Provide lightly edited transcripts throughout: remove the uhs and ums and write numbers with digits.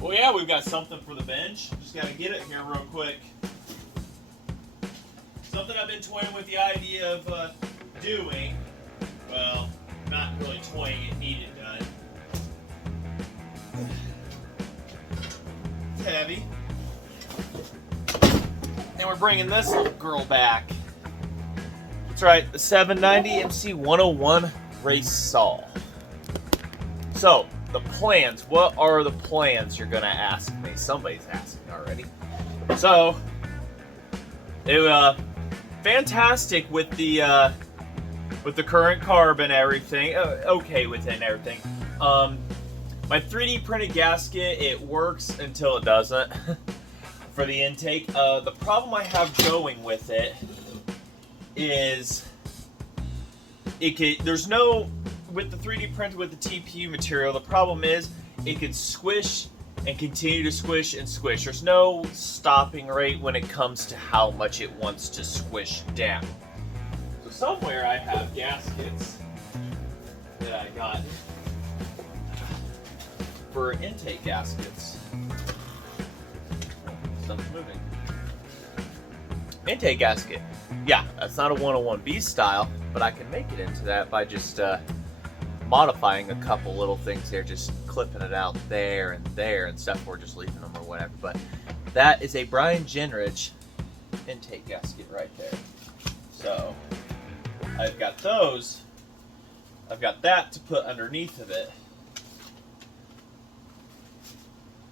Well, yeah, we've got something for the bench. Just got to get it here real quick. Something I've been toying with the idea of doing. Well, not really toying, it needed done. It's heavy. And we're bringing this little girl back. That's right, the 790 MC101 race saw. So, the plans. What are the plans, you're going to ask me? Somebody's asking already. So, fantastic with the current carb and everything. Okay with it and everything. My 3D printed gasket, it works until it doesn't for the intake. The problem I have going with it is there's no, with the 3D printed with the TPU material, the problem is it could squish and continue to squish and squish. There's no stopping rate when it comes to how much it wants to squish down. So somewhere I have gaskets that I got for intake gaskets. Stuff's moving. Intake gasket. Yeah, that's not a 101B style, but I can make it into that by just modifying a couple little things here, just clipping it out there and stuff, or just leaving them or whatever. But that is a Brian Genrich intake gasket right there. So I've got those. I've got that to put underneath of it.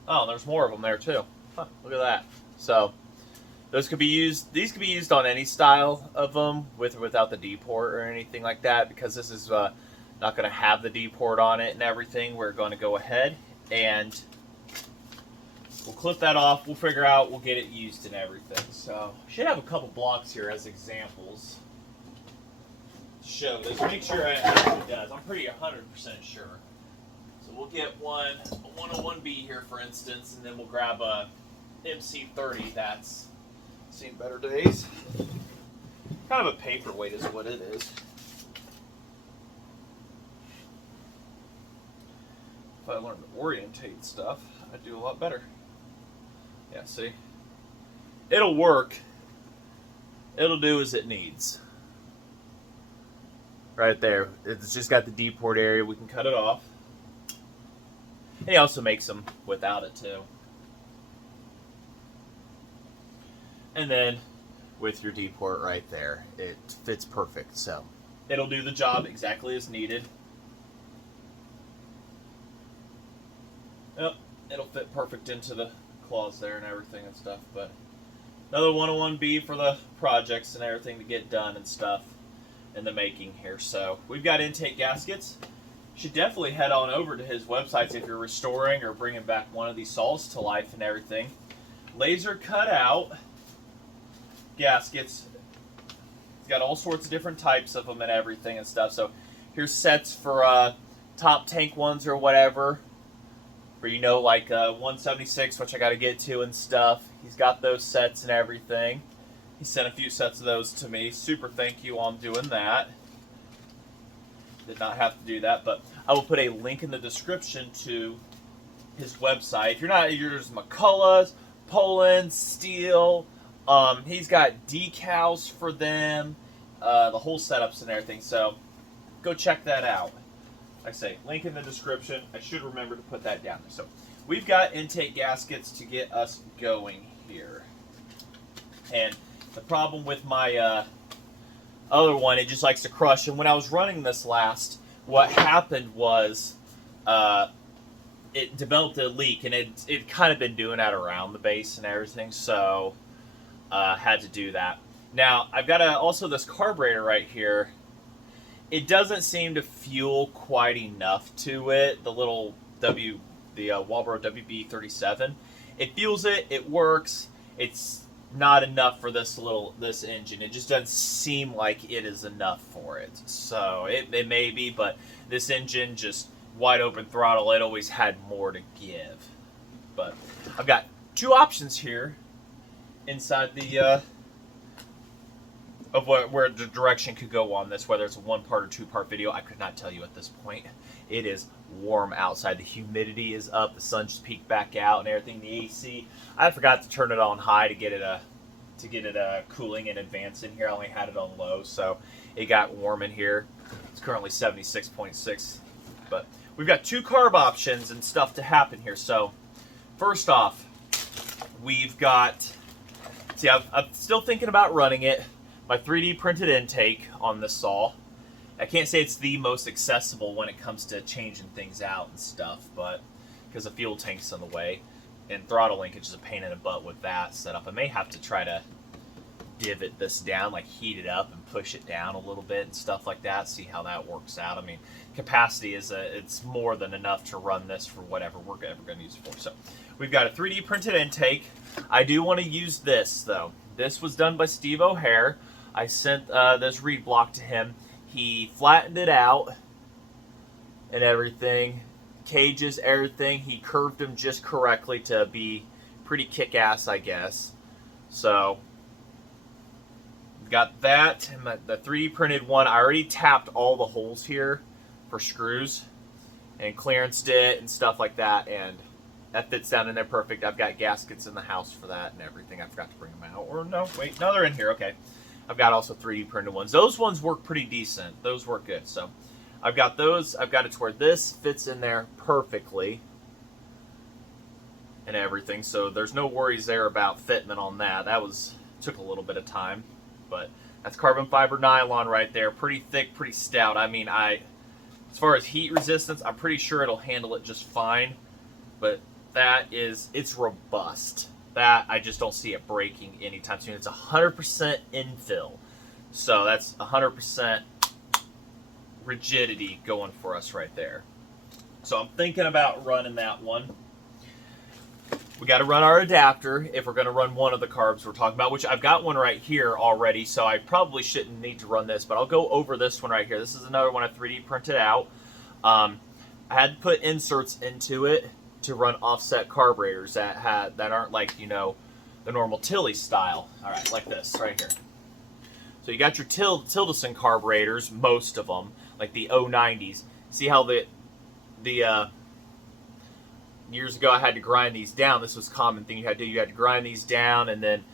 Oh, there's more of them there too. Huh, look at that. So those could be used. These could be used on any style of them, with or without the D port or anything like that. Because this is not going to have the D port on it and everything. We're going to go ahead and we'll clip that off. We'll figure out. We'll get it used and everything. So should have a couple blocks here as examples to show this. Make sure it actually does. I'm pretty 100% sure. So we'll get a 101B here, for instance, and then we'll grab a MC30 that's seen better days. Kind of a paperweight is what it is. If I learned to orientate stuff, I'd do a lot better. Yeah, see? It'll work. It'll do as it needs. Right there. It's just got the D port area. We can cut it off. And he also makes them without it too. And then with your D port right there, it fits perfect. So it'll do the job exactly as needed. Yep, it'll fit perfect into the claws there and everything and stuff. But another 101B for the projects and everything to get done and stuff in the making here. So we've got intake gaskets. You should definitely head on over to his websites if you're restoring or bringing back one of these saws to life and everything. Laser cut out gaskets. It's got all sorts of different types of them and everything and stuff. So here's sets for top tank ones or whatever. For, you know, like 176, which I got to get to and stuff. He's got those sets and everything. He sent a few sets of those to me. Super thank you on doing that. Did not have to do that, but I will put a link in the description to his website. If you're just McCulloch, Poland, Steel. He's got decals for them, the whole setups and everything. So go check that out. Like I say, link in the description. I should remember to put that down there. So we've got intake gaskets to get us going here. And the problem with my other one, it just likes to crush. And when I was running this last, what happened was it developed a leak, and it kind of been doing that around the base and everything. So had to do that. Now I've got also this carburetor right here. It doesn't seem to fuel quite enough to it. The little Walbro WB37. It fuels it. It works. It's not enough for this engine. It just doesn't seem like it is enough for it. So it may be, but this engine, just wide open throttle, it always had more to give. But I've got two options here inside the of where the direction could go on this, whether it's a 1-part or 2-part video. I could not tell you at this point. it is warm outside. The humidity is up, the sun just peeked back out and everything. The AC, I forgot to turn it on high to get it cooling in advance in here. I only had it on low, so it got warm in here. It's currently 76.6, but we've got 2 carb options and stuff to happen here. So first off, we've got, see, I'm still thinking about running it. My 3D printed intake on this saw. I can't say it's the most accessible when it comes to changing things out and stuff, but because the fuel tank's in the way, and throttle linkage is a pain in the butt with that setup. I may have to try to divot this down, like heat it up and push it down a little bit and stuff like that, see how that works out. I mean, capacity is it's more than enough to run this for whatever we're ever going to use it for. So we've got a 3D printed intake. I do want to use this though. This was done by Steve O'Hare. I sent this reed block to him. He flattened it out and everything, cages, everything. He curved them just correctly to be pretty kick-ass, I guess. So got that, the 3D printed one. I already tapped all the holes here for screws and clearanced it and stuff like that, and that fits down in there perfect. I've got gaskets in the house for that and everything. I forgot to bring them out. Or no, wait, no, they're in here. Okay. I've got also 3D printed ones. Those ones work pretty decent. Those work good. So I've got those. I've got it to where this fits in there perfectly and everything. So there's no worries there about fitment on that. That took a little bit of time, but that's carbon fiber nylon right there. Pretty thick, pretty stout. I mean, as far as heat resistance, I'm pretty sure it'll handle it just fine, but it's robust. That I just don't see it breaking anytime soon. It's 100% infill, so that's 100% rigidity going for us right there. So I'm thinking about running that one. We got to run our adapter if we're going to run one of the carbs we're talking about, which I've got one right here already, so I probably shouldn't need to run this, but I'll go over this one right here. This is another one I 3D printed out. I had to put inserts into it to run offset carburetors that aren't like, you know, the normal Tilly style. All right, like this right here. So you got your Tildeson carburetors, most of them, like the 090s. See how the years ago I had to grind these down. This was a common thing you had to do. You had to grind these down and then,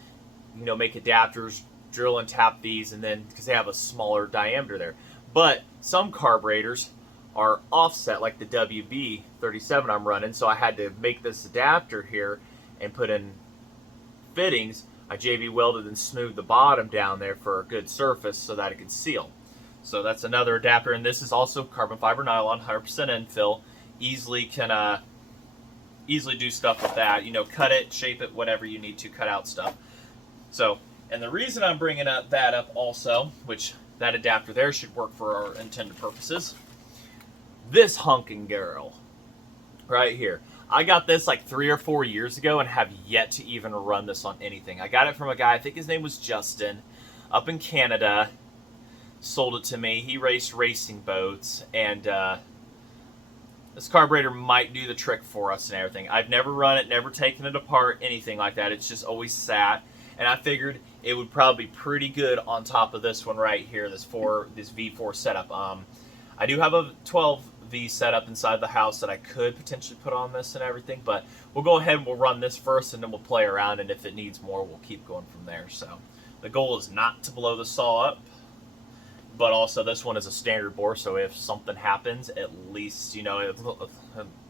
you know, make adapters, drill and tap these, and then because they have a smaller diameter there. But some carburetors are offset, like the WB37 I'm running, so I had to make this adapter here and put in fittings. I JB welded and smoothed the bottom down there for a good surface so that it could seal. So that's another adapter, and this is also carbon fiber nylon, 100% infill. Easily do stuff with that, you know, cut it, shape it, whatever you need to, cut out stuff. So, and the reason I'm bringing that up also, which that adapter there should work for our intended purposes, this hunking girl right here. I got this like 3 or 4 years ago and have yet to even run this on anything. I got it from a guy, I think his name was Justin, up in Canada. Sold it to me. He raced racing boats, and this carburetor might do the trick for us and everything. I've never run it, never taken it apart, anything like that. It's just always sat, and I figured it would probably be pretty good on top of this one right here, this V4 setup. I do have a 12V setup inside the house that I could potentially put on this and everything, but we'll go ahead and we'll run this first, and then we'll play around, and if it needs more, we'll keep going from there. So the goal is not to blow the saw up, but also this one is a standard bore, so if something happens, at least, you know, it's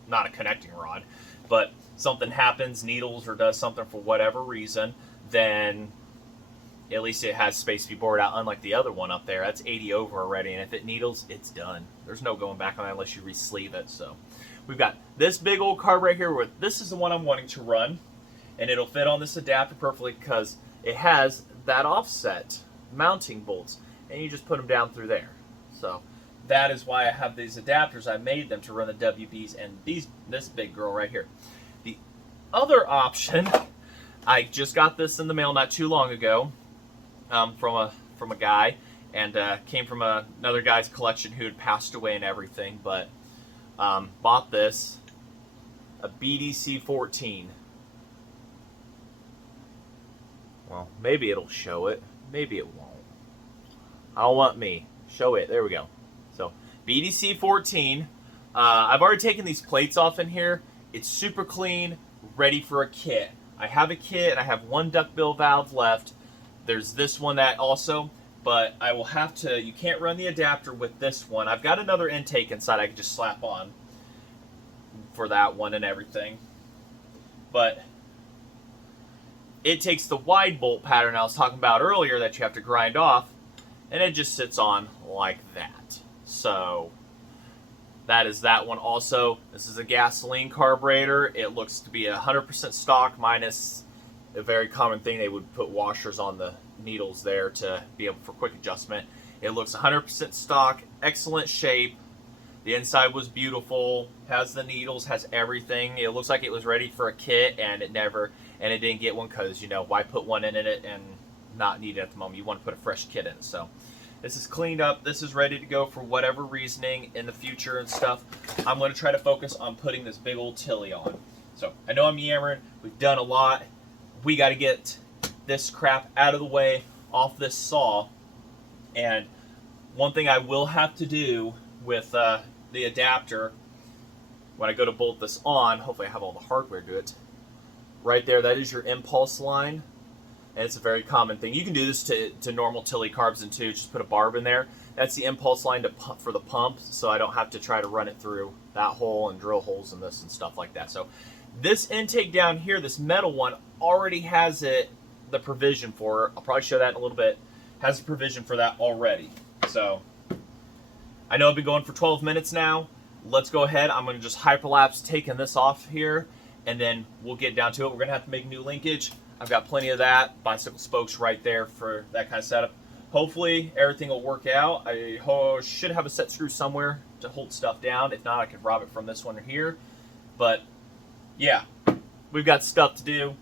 not a connecting rod, but something happens, needles, or does something for whatever reason, then at least it has space to be bored out, unlike the other one up there. That's 80 over already, and if it needles, it's done. There's no going back on that unless you re-sleeve it. So we've got this big old carb right here. This is the one I'm wanting to run, and it'll fit on this adapter perfectly because it has that offset mounting bolts, and you just put them down through there. So that is why I have these adapters. I made them to run the WBs and this big girl right here. The other option, I just got this in the mail not too long ago. From a guy, and came from another guy's collection who had passed away and everything, but bought this, a BDC 14. Well, maybe it'll show it, maybe it won't. I don't want me. Show it. There we go. So BDC 14, I've already taken these plates off in here. It's super clean, ready for a kit. I have a kit and I have one duckbill valve left. There's this one that also, but I will have to, you can't run the adapter with this one. I've got another intake inside I can just slap on for that one and everything. But it takes the wide bolt pattern I was talking about earlier that you have to grind off, and it just sits on like that. So that is that one also. This is a gasoline carburetor. It looks to be 100% stock minus a very common thing. They would put washers on the needles there to be able for quick adjustment. It looks 100% stock, excellent shape. The inside was beautiful, has the needles, has everything. It looks like it was ready for a kit, and it didn't get one because, you know, why put one in it and not need it at the moment? You want to put a fresh kit in. So this is cleaned up. This is ready to go for whatever reasoning in the future and stuff. I'm going to try to focus on putting this big old Tilly on. So I know I'm yammering. We've done a lot. We got to get this crap out of the way off this saw. And one thing I will have to do with the adapter when I go to bolt this on, hopefully I have all the hardware to it. Right there, that is your impulse line. And it's a very common thing. You can do this to normal Tilly carbs in too. Just put a barb in there. That's the impulse line to pump for the pump, so I don't have to try to run it through that hole and drill holes in this and stuff like that. So this intake down here, this metal one, already has the provision for it. I'll probably show that in a little bit. Has a provision for that already. So I know I've been going for 12 minutes now. Let's go ahead. I'm going to just hyperlapse taking this off here, and then we'll get down to it. We're going to have to make new linkage. I've got plenty of that. Bicycle spokes right there for that kind of setup. Hopefully everything will work out. I should have a set screw somewhere to hold stuff down. If not, I could rob it from this one here. But yeah, we've got stuff to do.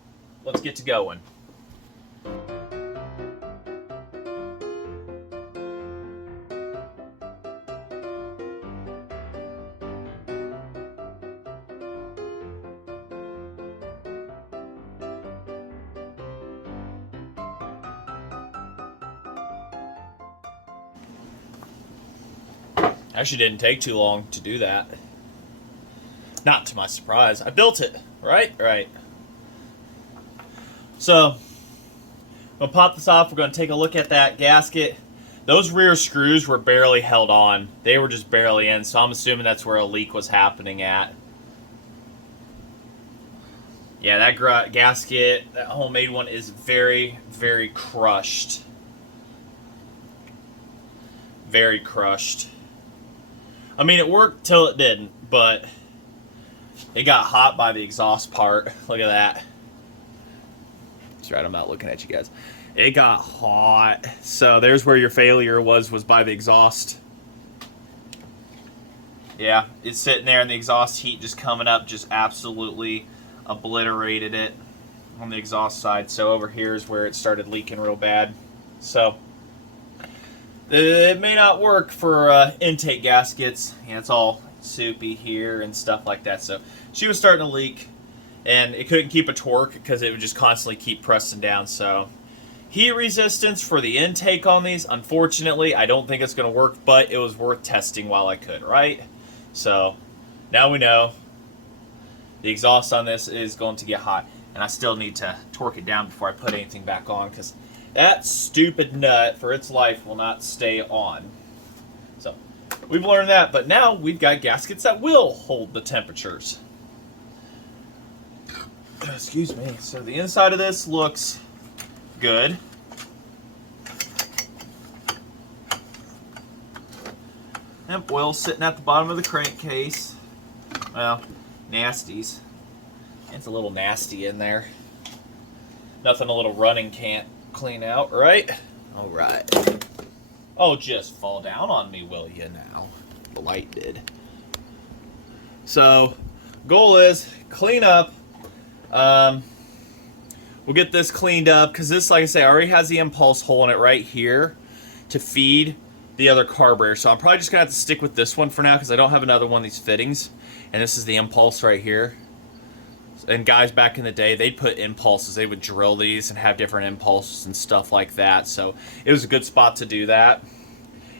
Let's get to going. Actually didn't take too long to do that. Not to my surprise. I built it, right? Right. So, I'm going to pop this off. We're going to take a look at that gasket. Those rear screws were barely held on. They were just barely in, so I'm assuming that's where a leak was happening at. Yeah, that gasket, that homemade one, is very, very crushed. Very crushed. I mean, it worked till it didn't, but it got hot by the exhaust part. Look at that. That's right, I'm not looking at you guys. It got hot. So there's where your failure was by the exhaust. Yeah, it's sitting there and the exhaust heat just coming up just absolutely obliterated it on the exhaust side. So over here is where it started leaking real bad. So it may not work for intake gaskets. Yeah, it's all soupy here and stuff like that. So she was starting to leak, and it couldn't keep a torque because it would just constantly keep pressing down. So heat resistance for the intake on these, unfortunately, I don't think it's going to work, but it was worth testing while I could, right? So now we know the exhaust on this is going to get hot, and I still need to torque it down before I put anything back on because that stupid nut, for its life, will not stay on. So we've learned that, but now we've got gaskets that will hold the temperatures. Excuse me. So the inside of this looks good. And oil sitting at the bottom of the crankcase. Well, nasties. It's a little nasty in there. Nothing a little running can't clean out, right? All right. Oh, just fall down on me, will you now? The light did. So, goal is clean up. We'll get this cleaned up because this, like I say, already has the impulse hole in it right here to feed the other carburetor. So I'm probably just gonna have to stick with this one for now because I don't have another one of these fittings. And this is the impulse right here. And guys back in the day, they'd put impulses. They would drill these and have different impulses and stuff like that. So it was a good spot to do that.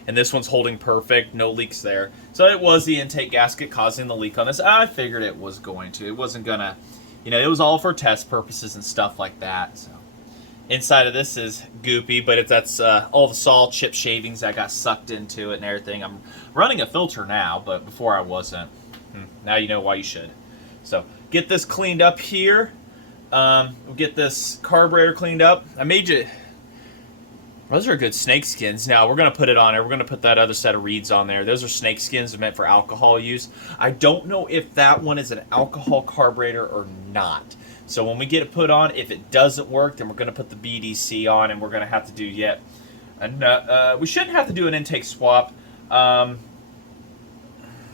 and this one's holding perfect, no leaks there. So it was the intake gasket causing the leak on this. I figured it was going to. It wasn't gonna, you know, it was all for test purposes and stuff like that. So inside of this is goopy, but that's all the saw chip shavings that got sucked into it and everything. I'm running a filter now, but before I wasn't. Now you know why you should. So get this cleaned up here. We'll get this carburetor cleaned up. I made you. Those are good snake skins. Now we're gonna put it on there. We're gonna put that other set of reeds on there. Those are snake skins meant for alcohol use. I don't know if that one is an alcohol carburetor or not. So when we get it put on, if it doesn't work, then we're gonna put the BDC on, and we're gonna have to do yet. And we shouldn't have to do an intake swap.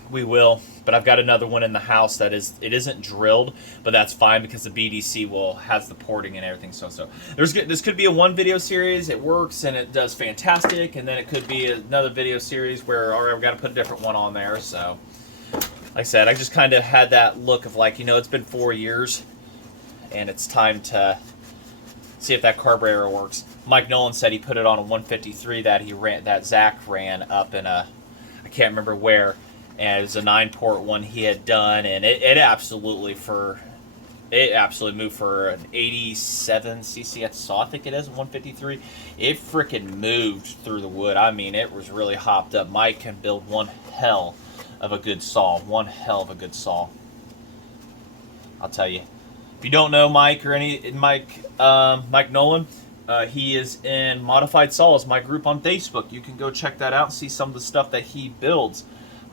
We will, but I've got another one in the house that isn't drilled, but that's fine because the BDC has the porting and everything. So this could be a one video series. It works and it does fantastic, and then it could be another video series where all right, I've got to put a different one on there. So like I said, I just kind of had that look of like, you know, it's been 4 years, and it's time to see if that carburetor works. Mike Nolan said he put it on a 153 that Zach ran up in I can't remember where. And it was a 9-port one he had done, and it absolutely moved for an 87 cc at the saw. I think it is a 153. It freaking moved through the wood. I mean, it was really hopped up. Mike can build one hell of a good saw. One hell of a good saw. I'll tell you. If you don't know Mike Mike Nolan, he is in Modified Saws, my group on Facebook. You can go check that out and see some of the stuff that he builds.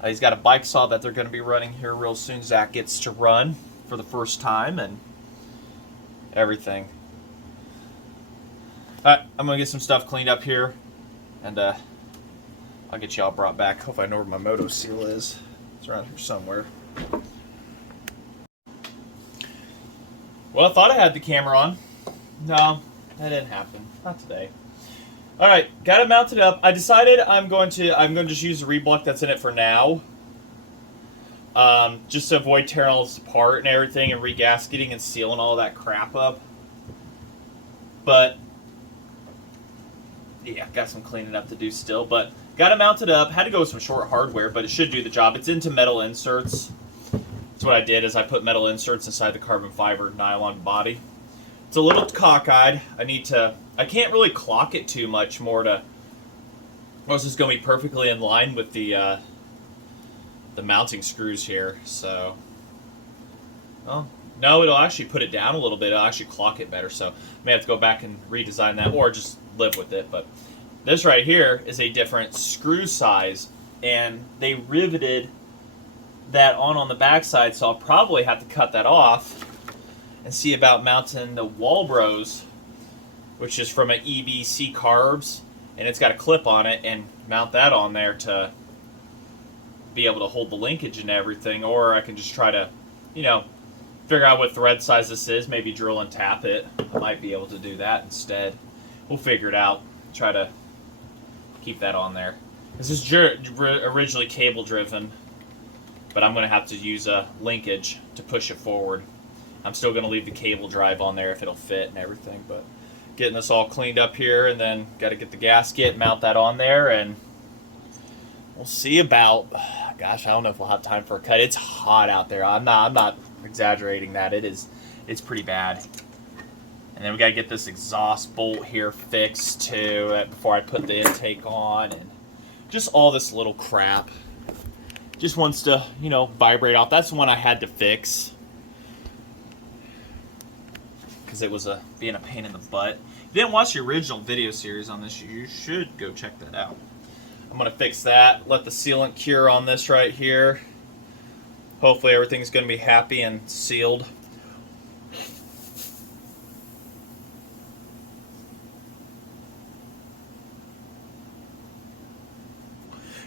He's got a bike saw that they're going to be running here real soon. Zach gets to run for the first time and everything. Alright, I'm going to get some stuff cleaned up here, and I'll get y'all brought back. Hope I know where my moto seal is. It's around here somewhere. Well, I thought I had the camera on. No, that didn't happen. Not today. All right, got it mounted up. I decided I'm going to just use the reblock that's in it for now, just to avoid tearing all this apart and everything, and regasketing and sealing all that crap up. But yeah, got some cleaning up to do still. But got it mounted up. Had to go with some short hardware, but it should do the job. It's into metal inserts. That's what I did. Is I put metal inserts inside the carbon fiber nylon body. It's a little cockeyed. I can't really clock it too much more to, or it's just going to be perfectly in line with the mounting screws here. So, well, no, it'll actually put it down a little bit. It'll actually clock it better. So, I may have to go back and redesign that, or just live with it. But this right here is a different screw size, and they riveted that on the backside. So I'll probably have to cut that off and see about mounting the Walbros, which is from an EBC Carbs, and it's got a clip on it, and mount that on there to be able to hold the linkage and everything. Or I can just try to, you know, figure out what thread size this is, maybe drill and tap it. I might be able to do that instead. We'll figure it out. Try to keep that on there. This is originally cable driven, but I'm going to have to use a linkage to push it forward. I'm still going to leave the cable drive on there if it'll fit and everything, but getting this all cleaned up here, and then got to get the gasket, mount that on there, and we'll see about, gosh, I don't know if we'll have time for a cut. It's hot out there. I'm not exaggerating that. It's pretty bad. And then we got to get this exhaust bolt here fixed too before I put the intake on, and just all this little crap. Just wants to, you know, vibrate off. That's the one I had to fix, because it was being a pain in the butt. If you didn't watch the original video series on this, you should go check that out. I'm going to fix that, let the sealant cure on this right here. Hopefully everything's going to be happy and sealed.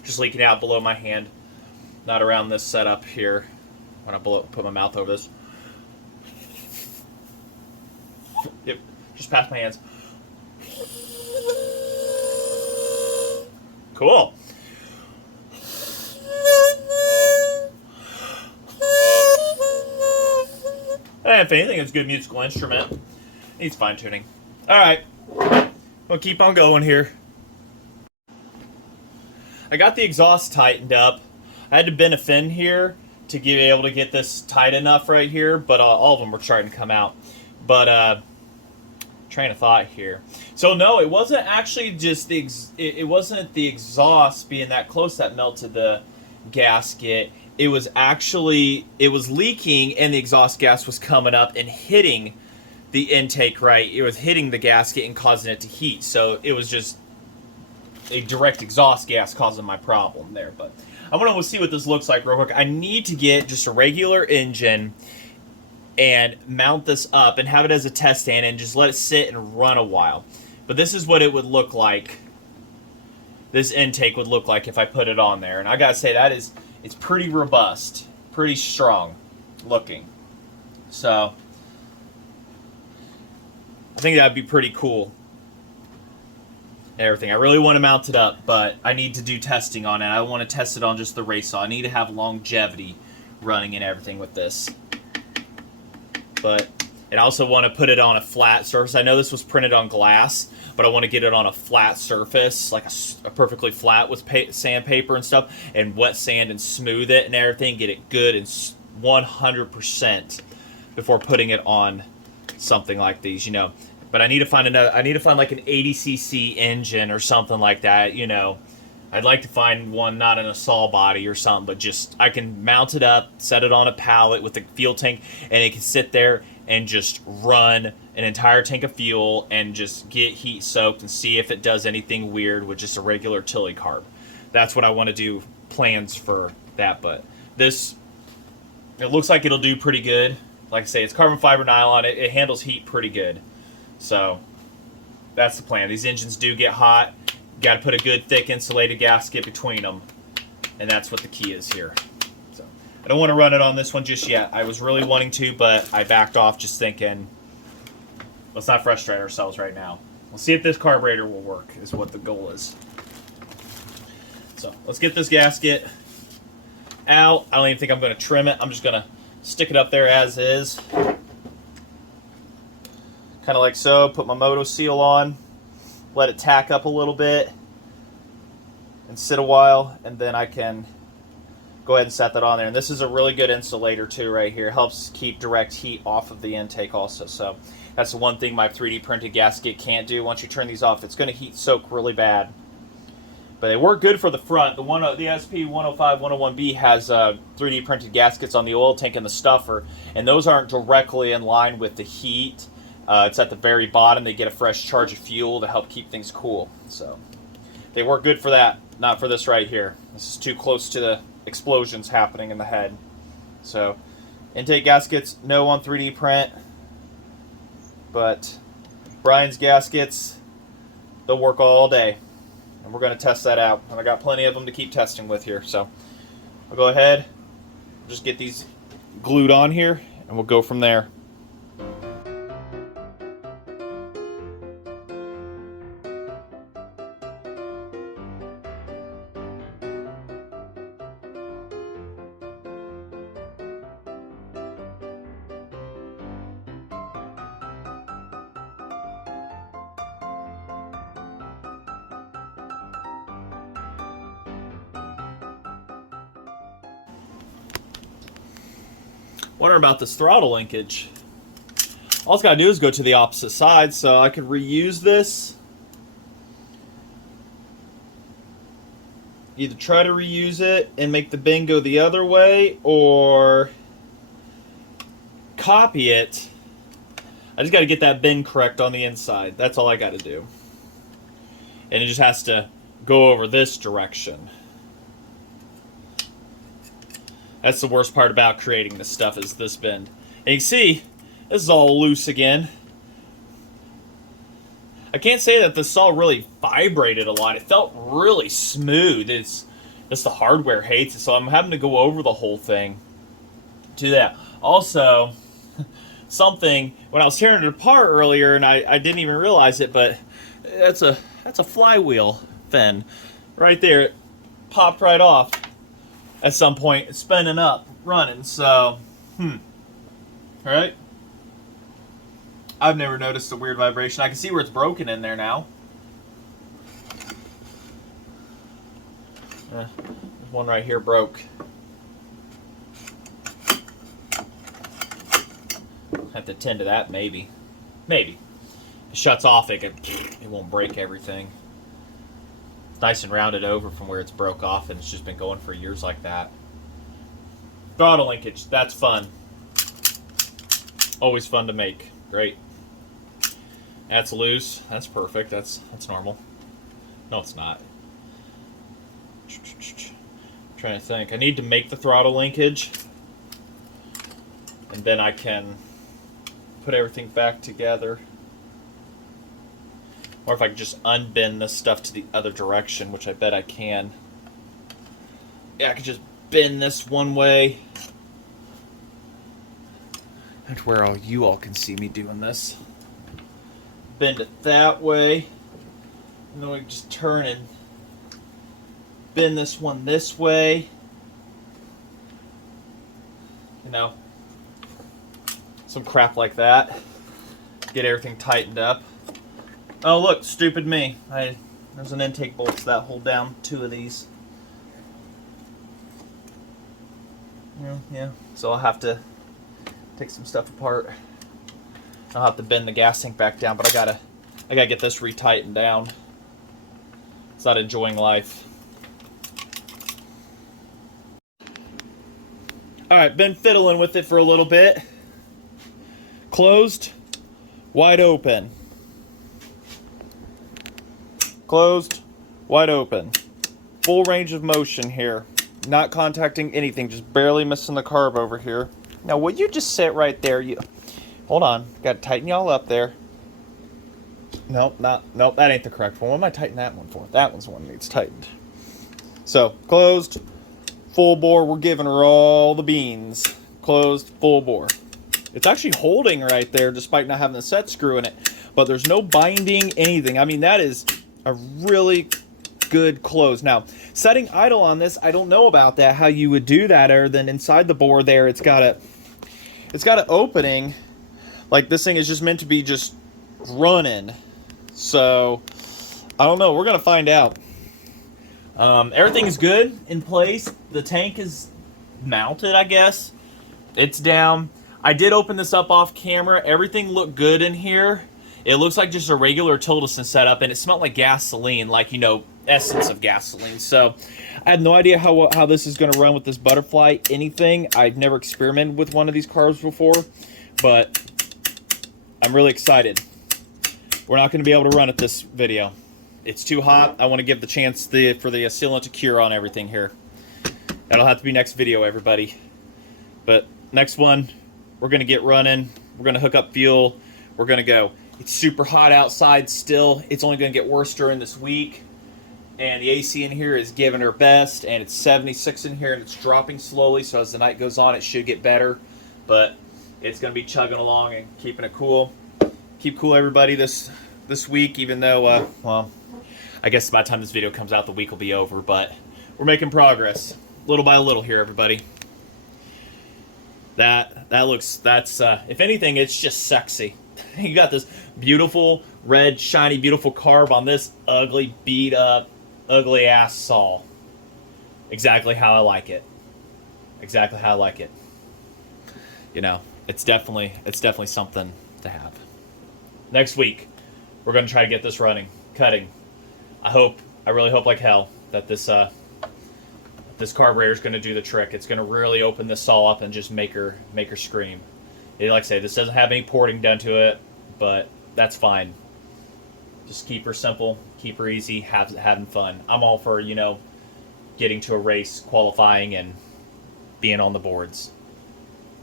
Just leaking out below my hand, not around this setup here when I put my mouth over this. Yep, just past my hands. Cool. And if anything, it's a good musical instrument. Needs fine tuning. All right, we'll keep on going here. I got the exhaust tightened up. I had to bend a fin here to be able to get this tight enough right here, but all of them were starting to come out. But train of thought here. So no, it wasn't actually just it wasn't the exhaust being that close that melted the gasket. It was leaking, and the exhaust gas was coming up and hitting the intake, right? It was hitting the gasket and causing it to heat. So it was just a direct exhaust gas causing my problem there. But I want to see what this looks like real quick. I need to get just a regular engine and mount this up and have it as a test stand and just let it sit and run a while. But this is what it would look like. This intake would look like if I put it on there. And I gotta say, it's pretty robust, pretty strong looking. So I think that'd be pretty cool. Everything. I really want to mount it up, but I need to do testing on it. I want to test it on just the race saw. I need to have longevity running and everything with this. But and I also want to put it on a flat surface. I know this was printed on glass, but I want to get it on a flat surface, like a perfectly flat with sandpaper and stuff, and wet sand and smooth it and everything, get it good and 100% before putting it on something like these, you know. But I need to find like an 80cc engine or something like that, you know. I'd like to find one not in a saw body or something, but just I can mount it up, set it on a pallet with a fuel tank, and it can sit there and just run an entire tank of fuel and just get heat soaked and see if it does anything weird with just a regular Tilly carb. That's what I want to do, plans for that. But this, it looks like it'll do pretty good. Like I say, it's carbon fiber nylon. It handles heat pretty good. So that's the plan. These engines do get hot. Got to put a good thick insulated gasket between them, and that's what the key is here. So I don't want to run it on this one just yet. I was really wanting to, but I backed off just thinking, let's not frustrate ourselves right now. We'll see if this carburetor will work, is what the goal is. So let's get this gasket out. I don't even think I'm going to trim it. I'm just going to stick it up there as is. Kind of like so. Put my moto seal on. Let it tack up a little bit and sit a while, and then I can go ahead and set that on there. And this is a really good insulator too right here. Helps keep direct heat off of the intake also. So that's the one thing my 3D printed gasket can't do. Once you turn these off, it's going to heat soak really bad. But they work good for the front. The SP105 101B has 3D printed gaskets on the oil tank and the stuffer, and those aren't directly in line with the heat. It's at the very bottom. They get a fresh charge of fuel to help keep things cool. So they work good for that, not for this right here. This is too close to the explosions happening in the head. So intake gaskets, no on 3D print. But Brian's gaskets, they'll work all day. And we're going to test that out. And I got plenty of them to keep testing with here. So I'll go ahead, just get these glued on here, and we'll go from there. Wondering about this throttle linkage. All it's got to do is go to the opposite side, so I could reuse this. Either try to reuse it and make the bin go the other way, or copy it. I just got to get that bin correct on the inside. That's all I got to do. And it just has to go over this direction. That's the worst part about creating this stuff, is this bend. And you can see, this is all loose again. I can't say that the saw really vibrated a lot. It felt really smooth. It's just the hardware hates it, so I'm having to go over the whole thing to that. Also, something, when I was tearing it apart earlier, and I didn't even realize it, but that's a flywheel fin. Right there, it popped right off. At some point, it's spinning up, running, so, Alright? I've never noticed a weird vibration. I can see where it's broken in there now. There's one right here broke. Have to tend to that, maybe. Maybe. If it shuts off, it won't break everything. It's nice and rounded over from where it's broke off, and it's just been going for years like that. Throttle linkage, that's fun. Always fun to make. Great. That's loose. That's perfect. That's normal. No, it's not. I'm trying to think. I need to make the throttle linkage, and then I can put everything back together. Or if I could just unbend this stuff to the other direction, which I bet I can. Yeah, I could just bend this one way. That's where you all can see me doing this. Bend it that way. And then we can just turn and bend this one this way. You know, some crap like that. Get everything tightened up. Oh look, stupid me. There's an intake bolt that hold down 2 of these. Yeah. So I'll have to take some stuff apart. I'll have to bend the gas tank back down, but I gotta get this retightened down. It's not enjoying life. Alright, been fiddling with it for a little bit. Closed, wide open. Closed, wide open. Full range of motion here. Not contacting anything, just barely missing the carb over here. Now, will you just sit right there? Hold on, got to tighten y'all up there. Nope, that ain't the correct one. What am I tightening that one for? That one's the one that needs tightened. So, closed, full bore. We're giving her all the beans. Closed, full bore. It's actually holding right there despite not having the set screw in it. But there's no binding, anything. I mean, that is a really good close. Now, setting idle on this, I don't know about that, how you would do that, other than inside the bore there, it's got an opening. Like, this thing is just meant to be just running. So, I don't know. We're going to find out. Everything is good in place. The tank is mounted, I guess. It's down. I did open this up off camera. Everything looked good in here. It looks like just a regular Tilderson setup, and it smelled like gasoline, like, you know, essence of gasoline. So, I have no idea how this is going to run with this butterfly anything. I've never experimented with one of these carbs before, but I'm really excited. We're not going to be able to run it this video. It's too hot. I want to give the chance for the sealant to cure on everything here. That'll have to be next video, everybody. But next one, we're going to get running. We're going to hook up fuel. We're going to go. It's super hot outside still. It's only going to get worse during this week. And the AC in here is giving her best. And it's 76 in here, and it's dropping slowly. So as the night goes on, it should get better. But it's going to be chugging along and keeping it cool. Keep cool, everybody, this week, even though, well, I guess by the time this video comes out, the week will be over. But we're making progress. Little by little here, everybody. That's, if anything, it's just sexy. You got this beautiful, red, shiny, beautiful carb on this ugly, beat-up, ugly-ass saw. Exactly how I like it. Exactly how I like it. You know, it's definitely something to have. Next week, we're going to try to get this running, cutting. I really hope like hell that this carburetor is going to do the trick. It's going to really open this saw up and just make her scream. Like I say, this doesn't have any porting done to it, but that's fine. Just keep her simple, keep her easy, having fun. I'm all for, you know, getting to a race, qualifying, and being on the boards.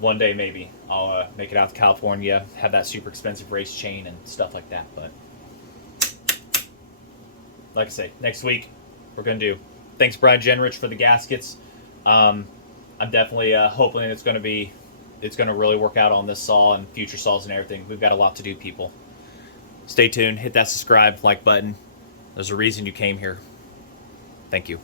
One day, maybe, I'll make it out to California, have that super expensive race chain and stuff like that. But, like I say, next week, we're going to do. Thanks, Brian Genrich, for the gaskets. I'm definitely hoping it's going to really work out on this saw and future saws and everything. We've got a lot to do, people. Stay tuned. Hit that subscribe, like button. There's a reason you came here. Thank you.